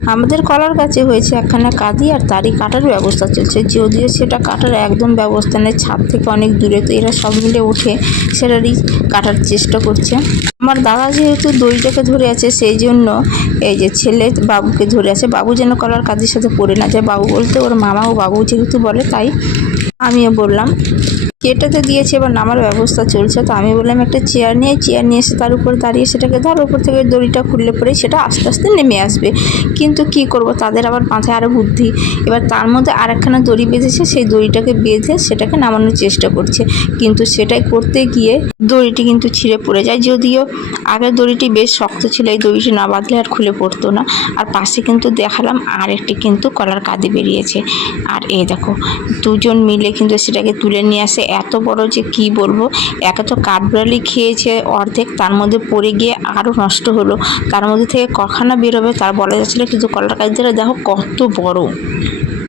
আমাদের কলার গাছে হয়েছে একখানা কাঁদি, আর তারই কাটার ব্যবস্থা চলছে, যদিও সেটা কাটার একদম ব্যবস্থা নেই, ছাদ থেকে অনেক দূরে, তো এরা সব মিলে উঠে সেটারই কাটার চেষ্টা করছে। আমার দাদা যেহেতু দড়িটাকে ধরে আছে, সেই জন্য এই যে ছেলে বাবুকে ধরে আছে, বাবু যেন কলার কাঁদির সাথে পড়ে না যায়। বাবু বলতে ওর মামা ও বাবু যেহেতু বলে, তাই আমিও বললাম। কেটাতে দিয়েছে, এবার নামার ব্যবস্থা চলছে, তো আমি বললাম একটা চেয়ার নিয়ে এসে তার উপর দাঁড়িয়ে সেটাকে ধর, উপর থেকে দড়িটা খুললে পরে সেটা আস্তে আস্তে নেমে আসবে। কিন্তু কি করব, তাদের আবার মাথায় আরও বুদ্ধি। এবার তার মধ্যে আরেকখানা দড়ি বেঁধেছে, সেই দড়িটাকে বেঁধে সেটাকে নামানোর চেষ্টা করছে, কিন্তু সেটাই করতে গিয়ে দড়িটি কিন্তু ছিঁড়ে পড়ে যায়। যদিও আগের দড়িটি বেশ শক্ত ছিল, এই দড়িটি না বাঁধলে আর খুলে পড়তো না। আর পাশে কিন্তু দেখালাম আর একটি কিন্তু কলার কাঁদি বেরিয়েছে। আর এই দেখো, দুজন মিলে কিন্তু সেটাকে তুলে নিয়ে আসে। এত বড় যে কি বলবো, একে তো কাঠবিড়ালি খেয়েছে অর্ধেক, তার মধ্যে পড়ে গিয়ে আরও নষ্ট হলো। তার মধ্যে থেকে কখানা বেরোবে তার বলা যাচ্ছিল, কিন্তু কলার কাঁদিটা দেখো কত বড়।